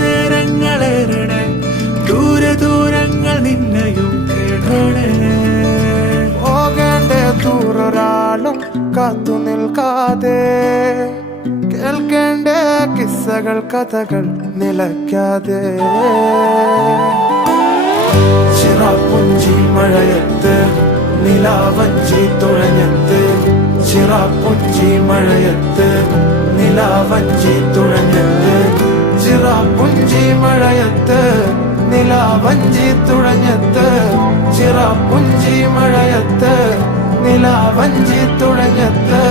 നേരങ്ങളേറണേ ദൂരെ ദൂരങ്ങൾ നിന്നെയും കേടണേ പോകേണ്ട ദൂരൊരാളും കാത്തു നിൽക്കാതെ കേൾക്കേണ്ട കിസ്സകൾ കഥകൾ നിലയ്ക്കാതെ ചിറാപ്പുഞ്ചി മഴയത്ത് നിലാവഞ്ചി തുഴഞ്ഞത്ത് ചിറാപ്പുഞ്ചി മഴയത്ത് നിലാവഞ്ചി തുഴഞ്ഞത്ത് ചിറാപ്പുഞ്ചി മഴയത്ത് നിലാവഞ്ചി തുഴഞ്ഞത്ത് ചിറാപ്പുഞ്ചി മഴയത്ത് നിലാവഞ്ചി തുഴഞ്ഞത്ത്